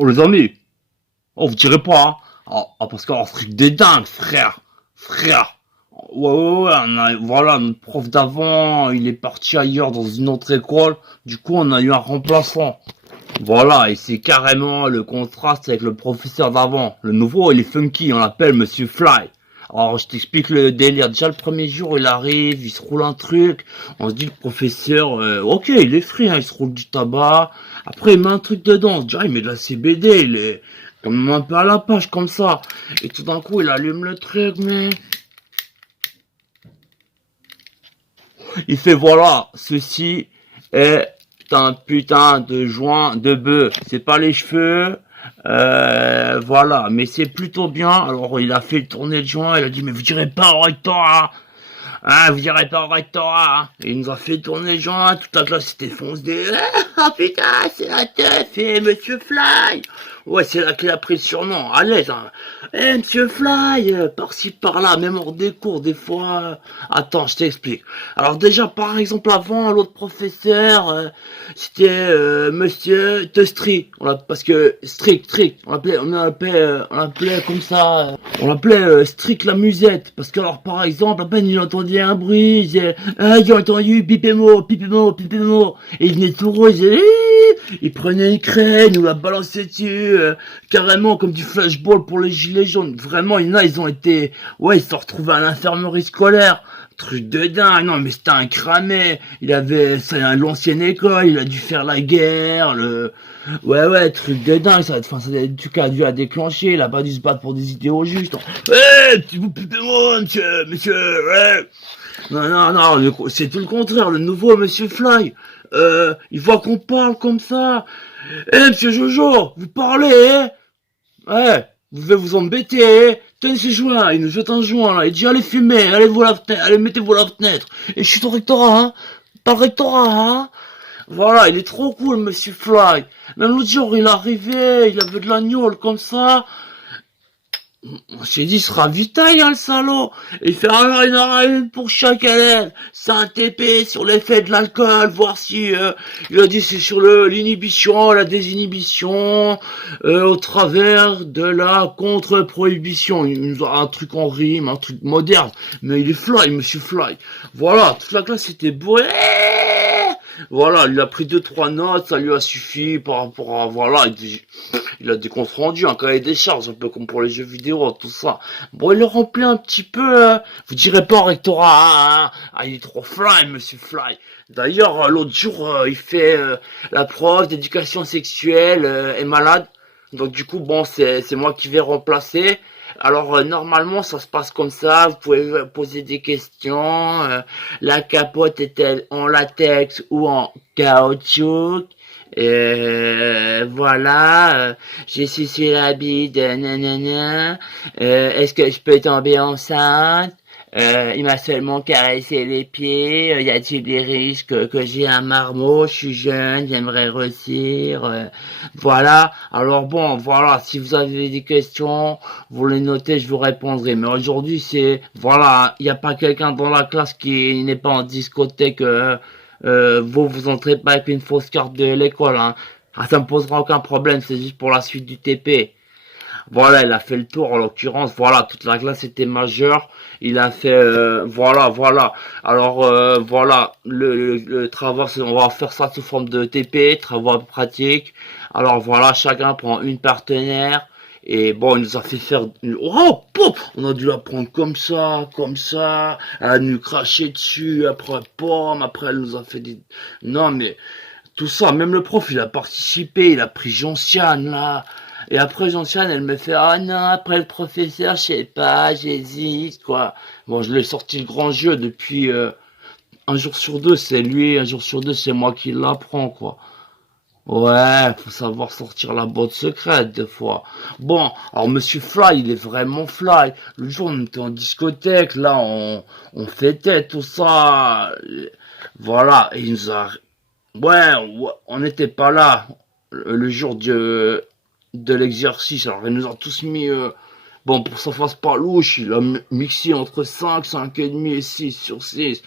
Oh les amis, oh vous tirez pas, hein. Parce qu'on truc des dingues, frère. Frère. Ouais, voilà, notre prof d'avant, il est parti ailleurs dans une autre école. Du coup, on a eu un remplaçant. Voilà, et c'est carrément le contraste avec le professeur d'avant. Le nouveau, il est funky, on l'appelle Monsieur Fly. Alors, je t'explique le délire. Déjà, le premier jour, il arrive, il se roule un truc. On se dit, le professeur, ok, il est free, hein, il se roule du tabac. Après, il met un truc dedans. On se dit, ah, il met de la CBD, il est comme un peu à la page, comme ça. Et tout d'un coup, il allume le truc, mais il fait, voilà, ceci est un putain de joint de bœuf. C'est pas les cheveux. Voilà, mais c'est plutôt bien. Alors, il a fait tourner le joint. Il a dit, mais vous direz pas au rectorat. Ah, vous direz pas au rectorat. Hein. Et il nous a fait tourner le joint. Toute la classe était foncée. Ah putain, c'est la tête. Et Monsieur Fly. Ouais, c'est là qu'il a pris le surnom. À l'aise, hein. Monsieur Fly, par-ci, par-là, même hors des cours, des fois. Attends, je t'explique. Alors déjà, par exemple, avant, l'autre professeur, c'était Monsieur Testri. Parce que strict, on l'appelait comme ça. On l'appelait strict la musette. Parce que alors, par exemple, à peine il entendait un bruit, il disait, ah, j'ai entendu pipémo, pipémo, pipémo. Et il venait tout rose, il prenait une craie, il nous la balançait dessus, carrément comme du flashball pour les gilets jaunes. Vraiment, il y en a, ils ont été, ouais, ils se sont retrouvés à l'infirmerie scolaire. Truc de dingue, non mais c'était un cramé, c'est l'ancienne école, il a dû faire la guerre, ouais, truc de dingue, ça a dû la déclencher, il a pas dû se battre pour des idéaux justes. Tu vous pupez moi, monsieur, ouais. Non, c'est tout le contraire, le nouveau monsieur Fly, il voit qu'on parle comme ça. Monsieur Jojo, vous parlez, hein? Ouais, vous devez vous embêter, hein. Tenez ce joint, il nous jette un joint là, il dit allez fumer, allez mettez-vous à la fenêtre. Et je suis au rectorat, hein. Pas le rectorat, hein. Voilà, il est trop cool, monsieur Fly. Même l'autre jour, il est arrivé, il avait de l'agneau comme ça. J'ai dit, il se ravitaille, hein, le salaud. Il fait, alors, il y en aura une pour chaque élève. C'est un TP sur l'effet de l'alcool, voir si, il a dit, c'est sur l'inhibition, la désinhibition, au travers de la contre-prohibition. Il nous a un truc en rime, un truc moderne. Mais il est Fly, monsieur Fly. Voilà, toute la classe était bourrée. Voilà, il a pris deux, trois notes, ça lui a suffi par rapport à, voilà, il a des comptes rendus, un cahier des charges, un peu comme pour les jeux vidéo, tout ça. Bon, il le remplit un petit peu, vous direz pas au rectorat, hein. Ah, il est trop fly, monsieur Fly. D'ailleurs, l'autre jour, il fait, la prof d'éducation sexuelle est malade. Donc du coup, bon, c'est moi qui vais remplacer. Alors normalement ça se passe comme ça, vous pouvez poser des questions. La capote est-elle en latex ou en caoutchouc? Voilà, j'ai sucé la bite, nanana. Est-ce que je peux tomber enceinte? Il m'a seulement caressé les pieds. Y a-t-il des risques que j'ai un marmot? Je suis jeune, j'aimerais grossir. Voilà. Alors bon, voilà. Si vous avez des questions, vous les notez, je vous répondrai. Mais aujourd'hui, voilà, il n'y a pas quelqu'un dans la classe qui n'est pas en discothèque. Vous entrez pas avec une fausse carte de l'école. Hein. Ah, ça me posera aucun problème. C'est juste pour la suite du TP. Voilà, il a fait le tour en l'occurrence. Voilà, toute la classe était majeure. Il a fait, voilà. Alors, voilà, le travail, on va faire ça sous forme de TP, travaux pratiques. Alors voilà, chacun prend une partenaire. Et bon, il nous a fait faire, oh, pop, on a dû la prendre comme ça. Elle a nous cracher dessus, après, pomme, après, elle nous a fait des, non, mais, tout ça, même le prof, il a participé, il a pris Gentiane, là. Et après, Gentiane, elle me fait, ah non, après le professeur, je sais pas, j'hésite, quoi. Bon, je l'ai sorti le grand jeu depuis, un jour sur deux, c'est lui, un jour sur deux, c'est moi qui l'apprends, quoi. Ouais, faut savoir sortir la botte secrète, des fois. Bon, alors Monsieur Fly, il est vraiment fly. Le jour, on était en discothèque, là, on fêtait tout ça. Voilà, et il nous a, ouais, on n'était pas là le jour de l'exercice. Alors, il nous a tous mis, bon, pour que ça fasse pas louche, il a mixé entre 5 et demi et 6 sur 6.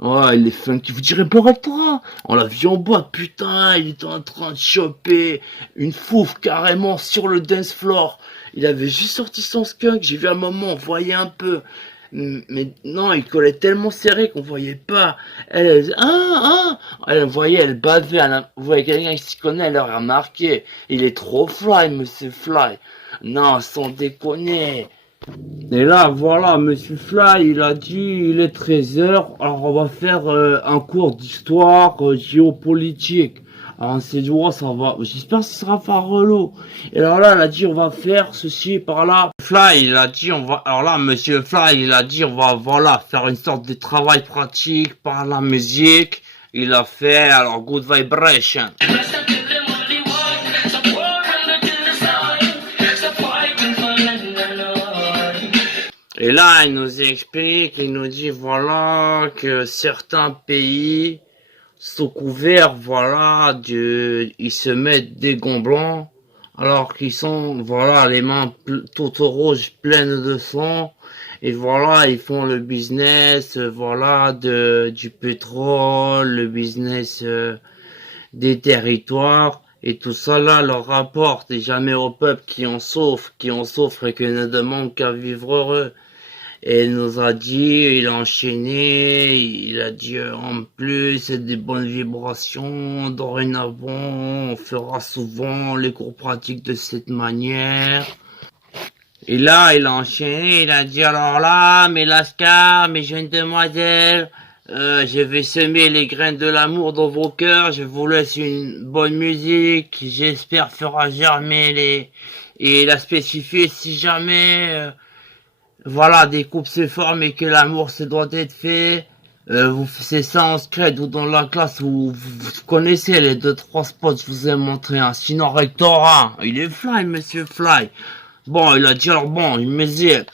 Ouais, il est funky. Vous direz Boratora. On l'a vu en boîte, putain. Il était en train de choper une fouf carrément sur le dance floor. Il avait juste sorti son skunk. J'ai vu un moment, on voyait un peu. Mais non, il collait tellement serré qu'on voyait pas. Elle voyait, elle bavait. Vous voyez quelqu'un qui s'y connaît, elle aurait remarqué. Il est trop fly, monsieur Fly. Non, sans déconner. Et là, voilà, Monsieur Fly, il a dit, il est 13 heures, alors on va faire un cours d'histoire géopolitique. Alors on s'est dit, oh, ça va, j'espère que ce sera pas relou. Et alors là, il a dit, on va faire ceci par là. Fly, il a dit, on va, alors là, Monsieur Fly, il a dit, on va, voilà, faire une sorte de travail pratique par la musique. Il a fait, alors, Good Vibration. Et là, il nous explique, il nous dit, voilà, que certains pays, sous couvert, voilà, ils se mettent des gants blancs, alors qu'ils sont, voilà, les mains toutes rouges, pleines de sang, et voilà, ils font le business, voilà, du pétrole, le business des territoires, et tout ça là leur rapporte, et jamais au peuple qui en souffre et qui ne demande qu'à vivre heureux. Et il nous a dit, il a enchaîné, il a dit en plus c'est des bonnes vibrations, dorénavant on fera souvent les cours pratiques de cette manière. Et là il a enchaîné, il a dit alors là mes lascars, mes jeunes demoiselles, je vais semer les graines de l'amour dans vos cœurs, je vous laisse une bonne musique qui j'espère fera germer et la spécifier si jamais... voilà, des couples se forment et que l'amour se doit être fait. C'est ça en scred ou dans la classe où vous connaissez les deux trois spots, je vous ai montré un. Sinon rectorat, il est fly, monsieur Fly. Bon, il a dit alors bon, une musique.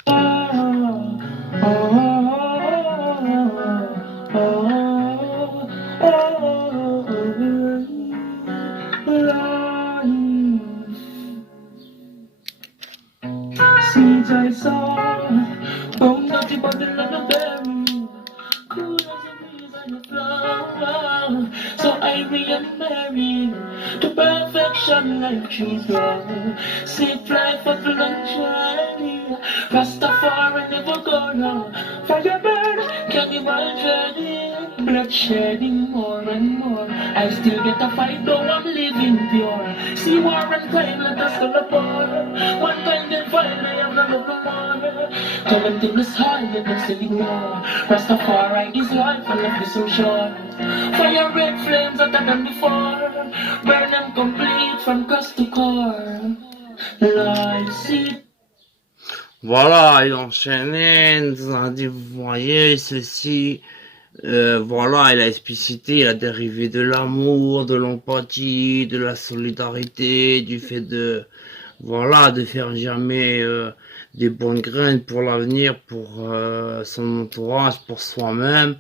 So I remarried to perfection like Jesus. Sit life up and journey. Rastafari never go wrong. Fire burn, cannibal journey. Blood shedding more and more. I still get a fight though I'm living pure. See war and crime let us go apart. One time then finally I'm not no more. Commenting is hard yet I'm still ignore. Rastafari is life and left is so short. Fire red flames hotter than before. Burn them complete from crust to core. Lord, see. Voilà, il enchaînait, il nous a dit, vous voyez, ceci, voilà, il a explicité la dérivée de l'amour, de l'empathie, de la solidarité, du fait de, voilà, de faire germer des bonnes graines pour l'avenir, pour son entourage, pour soi-même.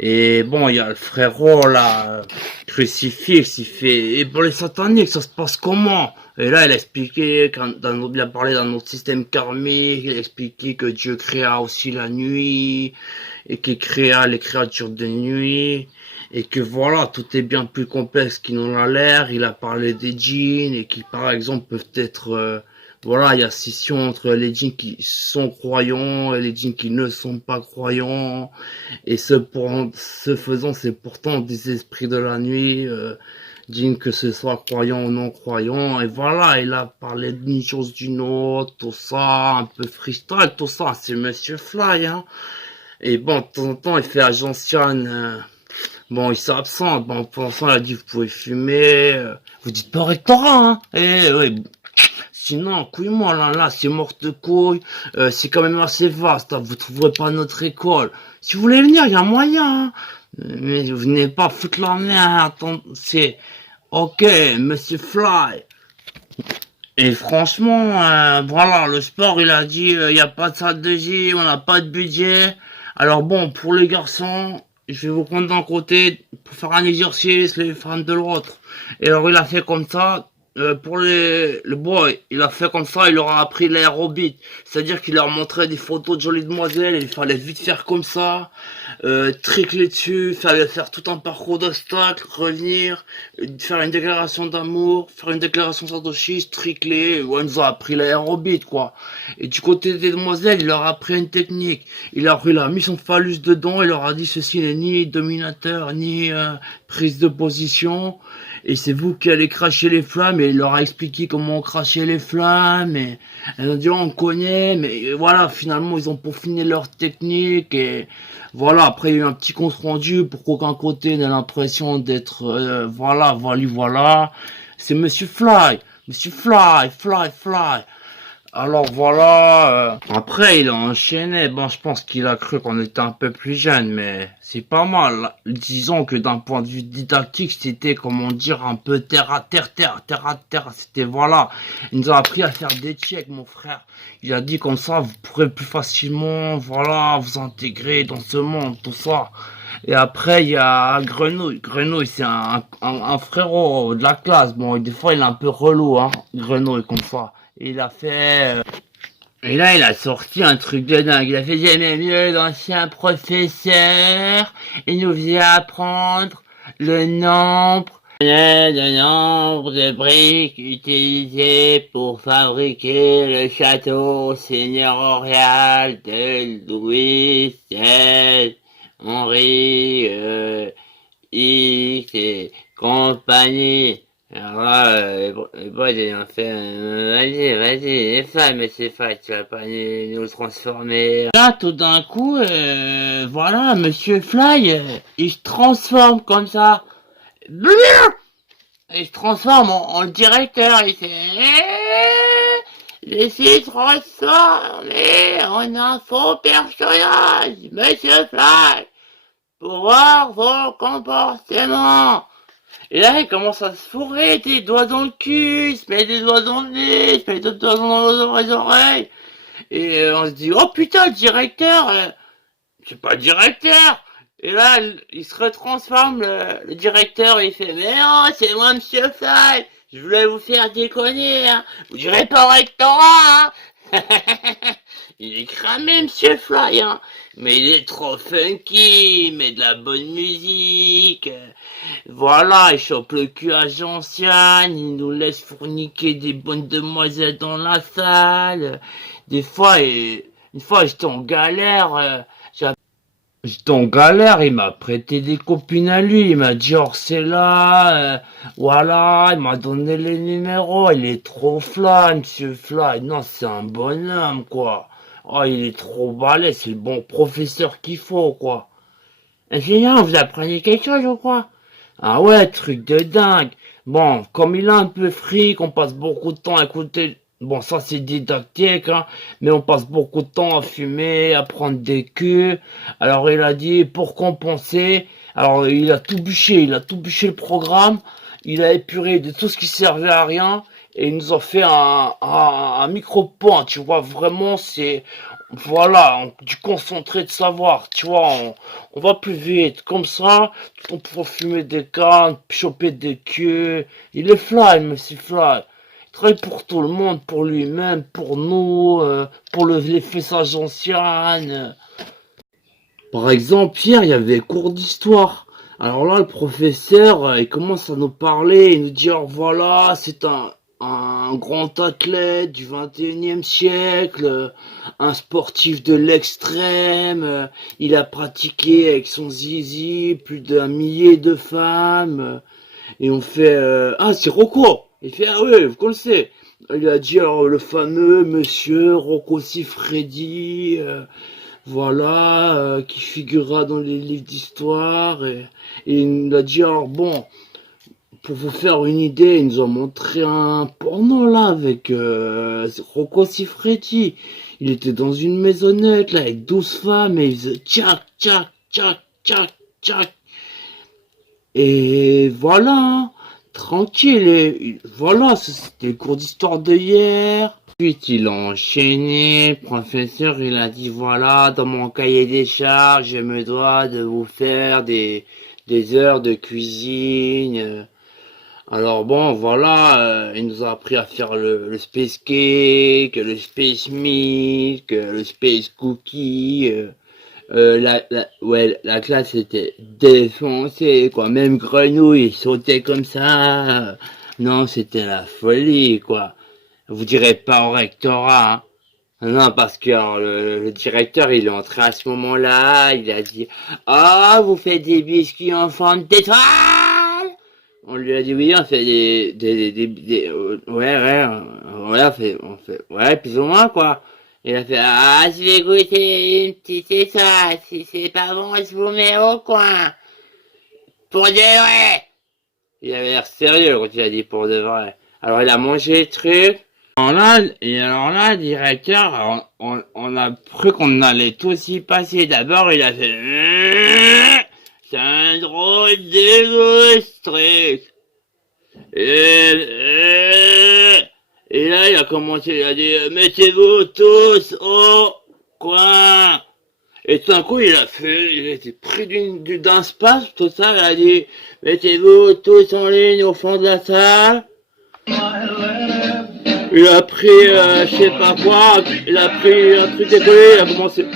Et bon, il y a le frérot là, crucifix, il fait, et pour les sataniques, ça se passe comment? Et là, il a expliqué, il a parlé d'un autre système karmique, il a expliqué que Dieu créa aussi la nuit, et qu'il créa les créatures de nuit, et que voilà, tout est bien plus complexe qu'il n'en a l'air. Il a parlé des djinns, et qui par exemple peuvent être... voilà, il y a scission entre les djinns qui sont croyants et les djinns qui ne sont pas croyants. Et ce faisant, c'est pourtant des esprits de la nuit, djinns que ce soit croyant ou non croyant. Et voilà, il a parlé d'une chose d'une autre, tout ça, un peu freestyle, tout ça. C'est Monsieur Fly, hein. Et bon, de temps en temps, il fait agenciane. Bon, il s'absente. Bon, pour l'instant, il a dit, vous pouvez fumer. Vous dites pas au rectorat, hein. Ouais. Sinon, couille-moi, là, c'est mort de couille. C'est quand même assez vaste, hein, vous trouverez pas notre école. Si vous voulez venir, il y a moyen, hein. Mais vous venez pas foutre la merde, c'est... Ok, Monsieur Fly. Et franchement, voilà, le sport, il a dit, il y a pas de salle de gym, on n'a pas de budget. Alors bon, pour les garçons, je vais vous prendre d'un côté pour faire un exercice, les femmes de l'autre. Et alors il a fait comme ça. pour le boy, il a fait comme ça, il leur a appris l'aérobie. C'est-à-dire qu'il leur montrait des photos de jolies demoiselles, et il fallait vite faire comme ça, tricler dessus, fallait faire tout un parcours d'obstacles, revenir, faire une déclaration d'amour, faire une déclaration sadochiste, tricler, ouais, ils nous ont appris l'aérobie, quoi. Et du côté des demoiselles, il leur a appris une technique. Il a mis son phallus dedans, il leur a dit ceci n'est ni dominateur, ni prise de position. Et c'est vous qui allez cracher les flammes, et il leur a expliqué comment cracher les flammes, et elles ont dit on connaît, mais voilà, finalement ils ont peaufiné leur technique, et voilà, après il y a eu un petit compte rendu pour qu'aucun côté n'ait l'impression d'être, voilà, c'est Monsieur Fly, Fly, Fly. Alors voilà, après il a enchaîné, bon je pense qu'il a cru qu'on était un peu plus jeune, mais c'est pas mal. Disons que d'un point de vue didactique, c'était comment dire un peu terre à terre, c'était voilà. Il nous a appris à faire des checks mon frère. Il a dit comme ça vous pourrez plus facilement, voilà, vous intégrer dans ce monde, tout ça. Et après il y a Grenouille, Grenouille c'est un frérot de la classe, bon des fois il est un peu relou hein, Grenouille comme ça. Il a fait... Et là, il a sorti un truc de dingue. Il a fait j'aimais mieux l'ancien professeur. Il nous faisait apprendre le nombre de briques utilisées pour fabriquer le château seigneurial de Louis XVI, Henri X et compagnie. Alors là, le boy, il a fait, vas-y, c'est fat, tu vas pas nous transformer. Là, tout d'un coup, voilà, Monsieur Fly, il se transforme comme ça. Il se transforme en directeur, il fait, je suis transformé en un faux personnage, Monsieur Fly, pour voir vos comportements. Et là, il commence à se fourrer des doigts dans le cul, il se met des doigts dans le nez, il se met des doigts dans les oreilles. Et on se dit, oh putain, le directeur, c'est pas le directeur. Et là, il se retransforme, le directeur, il fait, mais non, c'est moi, Monsieur Fly, je voulais vous faire déconner, hein. Vous direz pas au rectorat, hein. Il est cramé, Monsieur Fly, hein. Mais il est trop funky, il met de la bonne musique. Voilà, il chope le cul à Gentiane, il nous laisse fourniquer des bonnes demoiselles dans la salle. Des fois, une fois j'étais en galère, il m'a prêté des copines à lui, il m'a dit, oh c'est là, voilà, il m'a donné les numéros, il est trop fly, Monsieur Fly, non c'est un bonhomme quoi, oh il est trop balèze, c'est le bon professeur qu'il faut quoi. Ingénieur, vous apprenez quelque chose je crois? Ah ouais, truc de dingue. Bon, comme il a un peu fric, on passe beaucoup de temps à écouter. Bon, ça c'est didactique, hein, mais on passe beaucoup de temps à fumer, à prendre des culs. Alors il a dit, pour compenser, alors il a tout bûché le programme, il a épuré de tout ce qui servait à rien, et il nous a fait un micro-point, tu vois, vraiment c'est, voilà, du concentré de savoir, tu vois, on va plus vite, comme ça, on peut fumer des cannes, choper des queues, il est fly, monsieur Fly. Il travaille pour tout le monde, pour lui-même, pour nous, pour les fessages anciennes. Par exemple, hier, il y avait cours d'histoire. Alors là, le professeur, il commence à nous parler, il nous dit, oh, voilà, c'est un grand athlète du 21e siècle, un sportif de l'extrême, il a pratiqué avec son zizi plus d'un millier de femmes, et on fait, ah, c'est Rocco. Il fait, ah oui, vous connaissez. Il a dit, alors, le fameux monsieur Rocco Siffredi, voilà, qui figurera dans les livres d'histoire, et il nous a dit, alors bon, pour vous faire une idée, ils nous ont montré un porno là avec Rocco Siffredi. Il était dans une maisonnette là avec 12 femmes et il faisait tchac, tchac, tchac, tchac, tchac. Et voilà, hein, tranquille. Et voilà, c'était le cours d'histoire de hier. Ensuite, il a enchaîné. Le professeur, il a dit voilà, dans mon cahier des charges, je me dois de vous faire des heures de cuisine. Alors bon, voilà, il nous a appris à faire le space cake, le space milk, le space cookie. Ouais, la classe était défoncée, quoi. Même Grenouille, il sautait comme ça. Non, c'était la folie, quoi. Vous direz pas au rectorat, hein. Non, parce que alors, le directeur, il est entré à ce moment-là, il a dit, ah, vous faites des biscuits en forme d'étoile. On lui a dit oui, on fait ouais, ouais, ouais, ouais, plus ou moins, quoi. Il a fait, ah, je vais goûter une petite étoile, si c'est pas bon, je vous mets au coin. Pour de vrai. Il avait l'air sérieux quand il a dit pour de vrai. Alors il a mangé le truc. Alors là, le directeur, on a cru qu'on allait tous y passer. D'abord, il a fait, c'est un drôle de goût, ce truc. Et, et là, il a commencé, il a dit, mettez-vous tous au coin. Et tout d'un coup, il a été pris d'un spasme, tout ça, il a dit, mettez-vous tous en ligne au fond de la salle. Il a pris, je sais pas quoi, il a pris un truc décollé, il a commencé.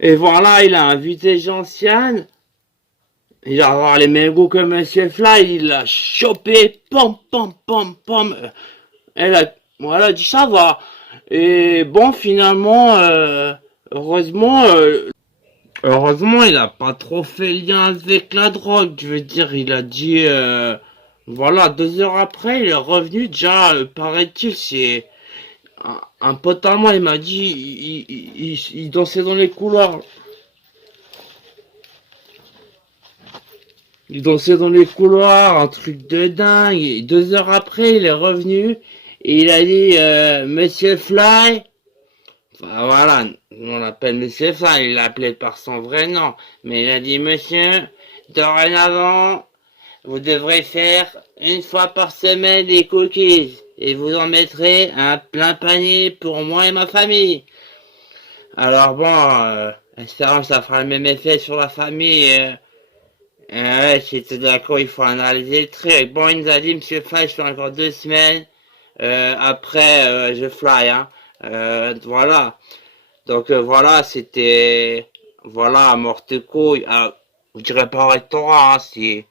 Et voilà, il a invité Jean-Siane. Il va avoir les mêmes goûts que Monsieur Fly, il l'a chopé, pom, pom, pom, pom. Elle a dit ça va. Et bon, finalement, heureusement, il a pas trop fait lien avec la drogue. Je veux dire, il a dit, voilà, 2 heures après, il est revenu déjà, paraît-il, c'est un pote à moi, il m'a dit, il dansait dans les couloirs. Il dansait dans les couloirs, un truc de dingue. Et 2 heures après, il est revenu et il a dit Monsieur Fly. Enfin, voilà, on l'appelle Monsieur Fly, il l'appelait par son vrai nom. Mais il a dit Monsieur, dorénavant, vous devrez faire 1 fois par semaine des cookies et vous en mettrez un plein panier pour moi et ma famille. Alors bon, espérons que ça fera le même effet sur la famille. Ouais, j'étais d'accord, il faut analyser le truc. Bon, il nous a dit, Monsieur Fly, je fais encore 2 semaines. Après, je fly, hein. Voilà. Donc, voilà, c'était... Voilà, morte couille. Ah, vous direz pas au rectorat, hein, c'est...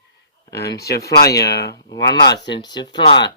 Monsieur Fly, voilà, c'est Monsieur Fly.